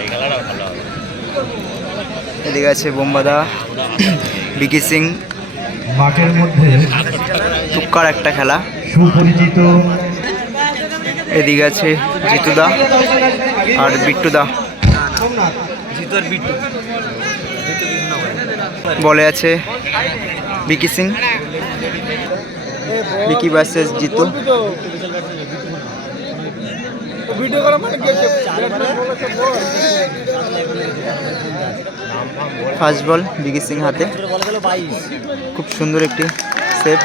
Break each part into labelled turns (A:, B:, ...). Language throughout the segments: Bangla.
A: এই খেলাটা ভালো হবে
B: এদিকে আছে বোম্বাদা বিকি সিং।
C: মাঠের মধ্যে
B: টুক্কার একটা খেলা।
C: সুপরিচিত।
B: এদিকে আছে জিতুদা আর বিট্টুদা। বলে আছে Vicky Singh. Vicky versus Jitu. First ball, Vicky Singh হাতে। খুব সুন্দর একটি সেভ।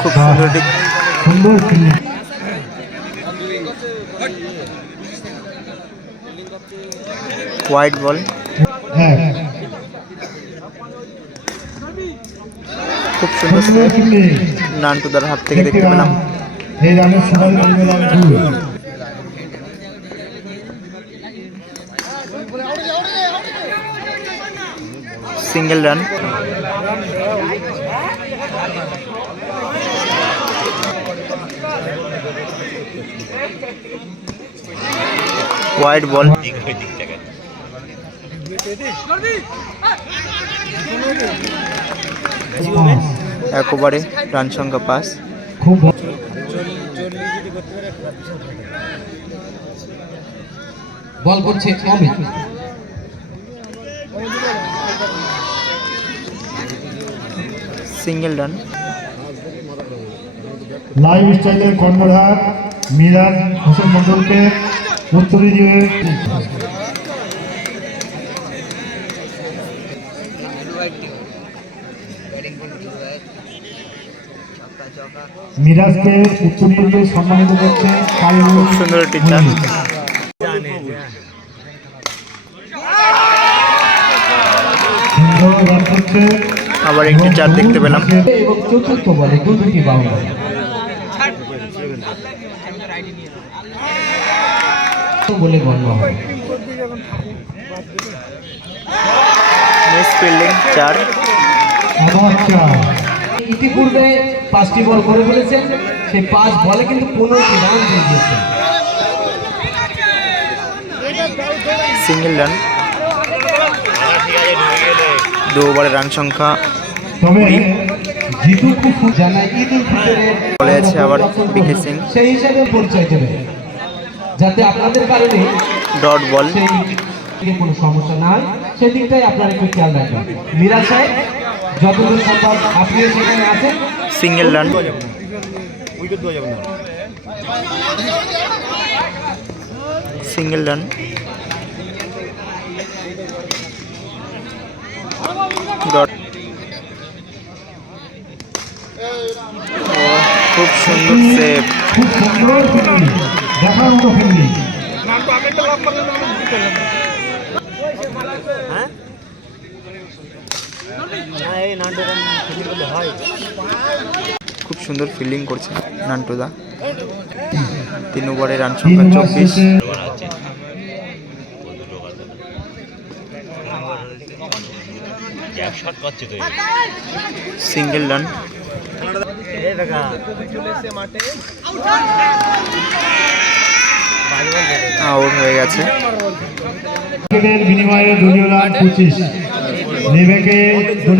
B: খুব সুন্দর একটি হোয়াইট বল খুব সুন্দর নান্টুদার হাত থেকে দেখতে পেলাম।
C: এই রানের সময় মিললাম দুই
B: সিঙ্গেল রান। White ball.
A: দিক ওই দিক থেকে
C: পাঁচ।
B: এক ওভারে রান সংখ্যা পাস।
C: খুব
D: বল করছে অমিত
B: সিঙ্গেল রান
C: লাইভ স্টাইলের কর্ণধার মিরাজ হোসেন মন্ডলকে উত্তরে দিয়ে মিরাজকে উত্তরীয় দিয়ে সম্মানিত করছে
B: খুব সুন্দর আবার একটি চার দেখতে পেলাম।
D: চতুর্থ বলে দু দুটি বাউন্ডারি বলে গণ্য হয়।
B: মিস ফিল্ডিং চার।
D: ইতিপূর্বে পাঁচটি বল করে ফেলেছেন। সেই পাঁচ বলে কিন্তু পনেরোটি রান দিয়ে দিয়েছেন।
B: Single run. দু ওভারে রান সংখ্যা
C: তবে জিতু খুব
D: জানায় ঈদ ফিতরের
B: বলে আছে আবার বিকে সিং।
D: সেই হিসাবে পরিচয় দেবে যাতে আপনাদের কারণে
B: ডট বল।
D: সেই কোনো সমস্যা না হয় সেদিকটাই আপনারা একটু খেয়াল রাখবেন। মিরাজ সাহেব যতদূর সম্ভব আপনিও সেখানে আছেন?
B: Single run single run dot খুব সুন্দর সেভ
C: খুব সুন্দর। দেখার মতো ফিল্ডিং
B: খুব সুন্দর ফিল্ডিং করছে নান্টুদা। তিন ওভারে রান সংখ্যা চব্বিশ।
C: শেষে
A: গ্যাপ শট করছে তো
B: সিঙ্গেল রান আউট হয়ে গেছে।
C: বিনিময়ে রান পঁচিশ।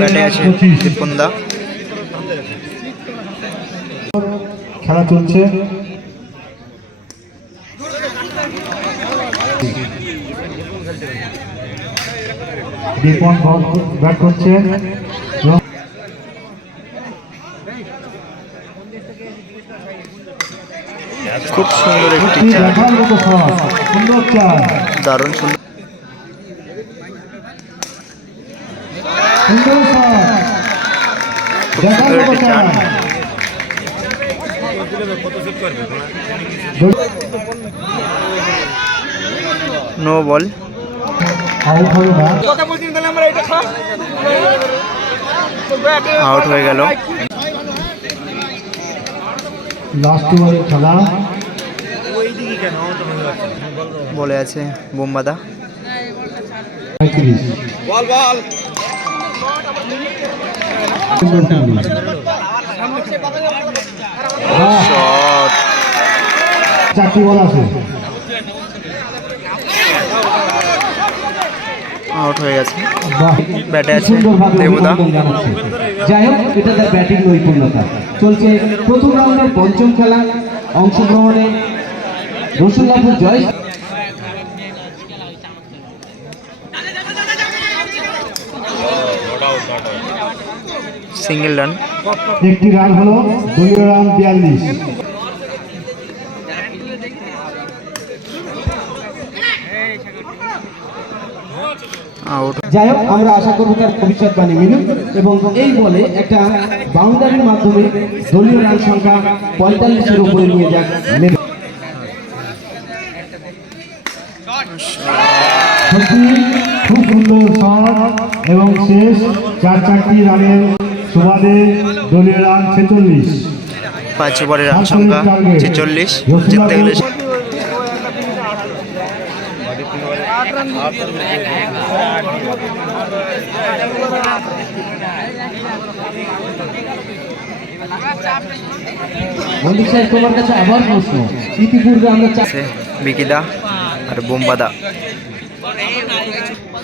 B: ব্যাটে আছে দীপন্দা
C: খেলা চলছে। দীপন ব্যাট করছে।
B: খুব সুন্দর একটি দারুণ সুন্দর।
C: সুন্দর
B: নো বল
C: আউট
B: হয়ে গেল।
C: লাস্ট ওভারের খেলা।
B: বলে আছে বোম্বাদা।
C: আহ,
B: শট
C: চারটি বল আছে
B: আউট হয়ে গেছে ব্যাটে আছে দেবুদা
D: যাই হোক এটা তার ব্যাটিং নৈপুণ্যতা। চলছে প্রথম রাউন্ডের পঞ্চম খেলা। অংশগ্রহণে জয়
A: not out not out
B: single run.
C: একটি রান হলো দলীয় রান বিয়াল্লিশ।
D: যাই হোক আমরা আশা করব তার ভবিষ্যৎবাণী মিলুক এবং এই বলে একটা বাউন্ডারির মাধ্যমে দলীয় রান সংখ্যা পঁয়তাল্লিশের উপরে নিয়ে যাক
C: খুব সুন্দর শট এবং শেষ চার চারটি রানের সুবাদে দলীয় রান ছেচল্লিশ।
B: পাঁচ ওভারের রান সংখ্যা ছেচল্লিশ জিততে গেলে
D: তোমার কাছে আবার প্রশ্ন। ইতিপূর্বে আমরা
B: আছে বিকিদা আর বোম্বাদা।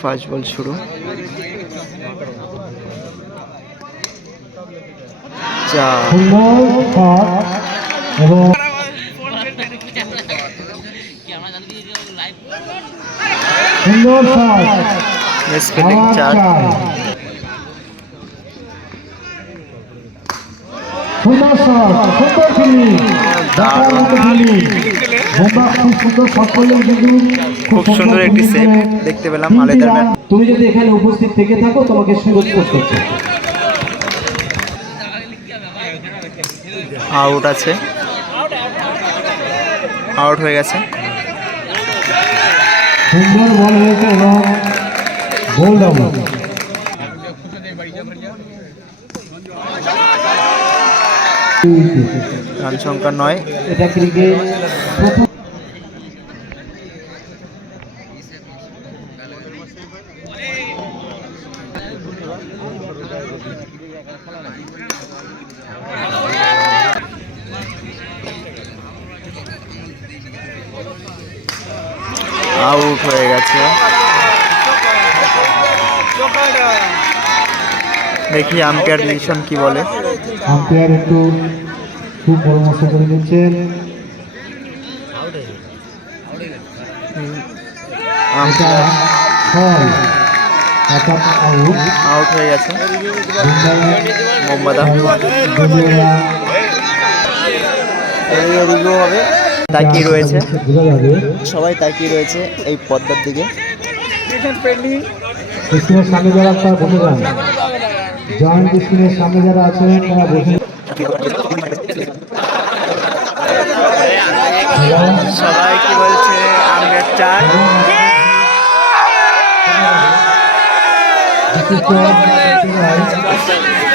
B: ফার্স্ট বল শুরু। চার
C: সুন্দর এবং সুন্দর বোম্বা খুব সুন্দর শট করলেন কিন্তু
B: খুব সুন্দর একটি সেভ দেখতে পেলাম আলেদার
D: তুমি যদি এখানে উপস্থিত থেকে থাকো তোমাকে সুযোগ করতে হচ্ছে
B: আউট আছে। আউট হয়ে গেছে।
C: সুন্দর বল হয়েছে এবং গোল ডাবল
B: রান সংখ্যা নয়।
D: এটা ক্রিকেট
B: আউট হয়ে গেছে। দেখি আম্পায়ার ডিসিশন কি বলে।
C: আম্পায়ার একটু খুব পরামর্শ করে অর্থাৎ আউট।
B: হয়ে গেছে। মোহাম্মদা এদিকেও হবে। তাকিয়ে রয়েছে সবাই তাকিয়ে রয়েছে এই পদ্মার দিকে
C: সামনে যারা তারা বসে যান জয়েন্ট স্ক্রিনের সামনে যারা আছেন তারা বসে
B: সবাই কি বলছে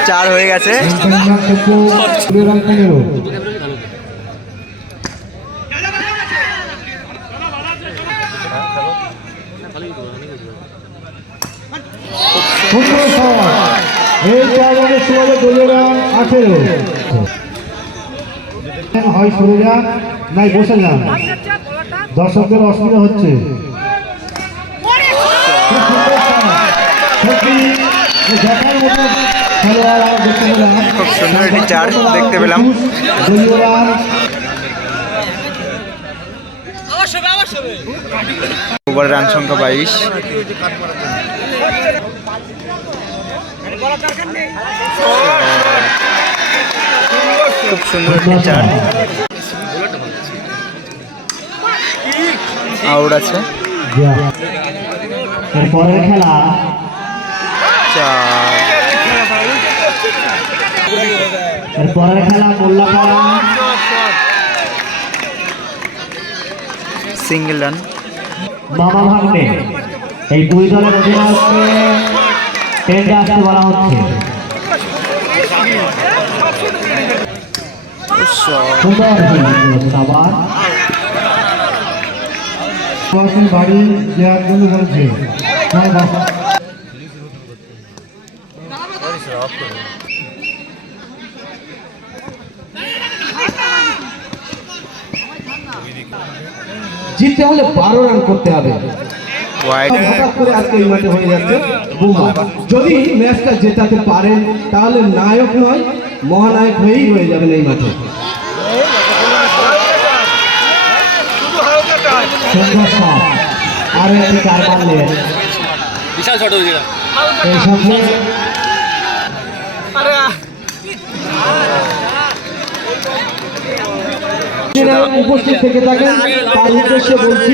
B: চার হয়ে গেছে
C: রান পনেরো এই চার রানের সময় দলীয় রান আঠেরো হয় সরে যান নাই বসে যান দর্শকদের অসুবিধা হচ্ছে খুব সুন্দর
B: একটি চার দেখতে পেলাম। ওভার রান সংখ্যা বাইশ খুব সুন্দর একটি চার আউট আছে।
C: যা। এরপরের খেলা।
B: চার
C: এরপরের খেলা মোল্লাপাড়া
B: সিঙ্গেল রান।
C: মামা ভাগ্নে এই দুই দলের অধিনায়ককে টেন্ডে আসতে বলা হচ্ছে। বাড়ি হ্যাঁ,
D: হলে বারো রান করতে হবে। হঠাৎ করে আজকে এই মাঠে হয়ে যাচ্ছে বুমা। যদি ম্যাচটা জেতাতে পারেন তাহলে নায়ক নয় মহানায়ক হয়েই হয়ে যাবেন এই মাঠে। সুন্দর শট একটি চার মারলেন
A: বিশাল ছোট হয়েছিল
D: এই সামনে উপস্থিত থেকে থাকেন তার উদ্দেশ্যে বলছি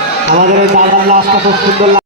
E: আমাদের এই দাদার লাশটা খুব সুন্দর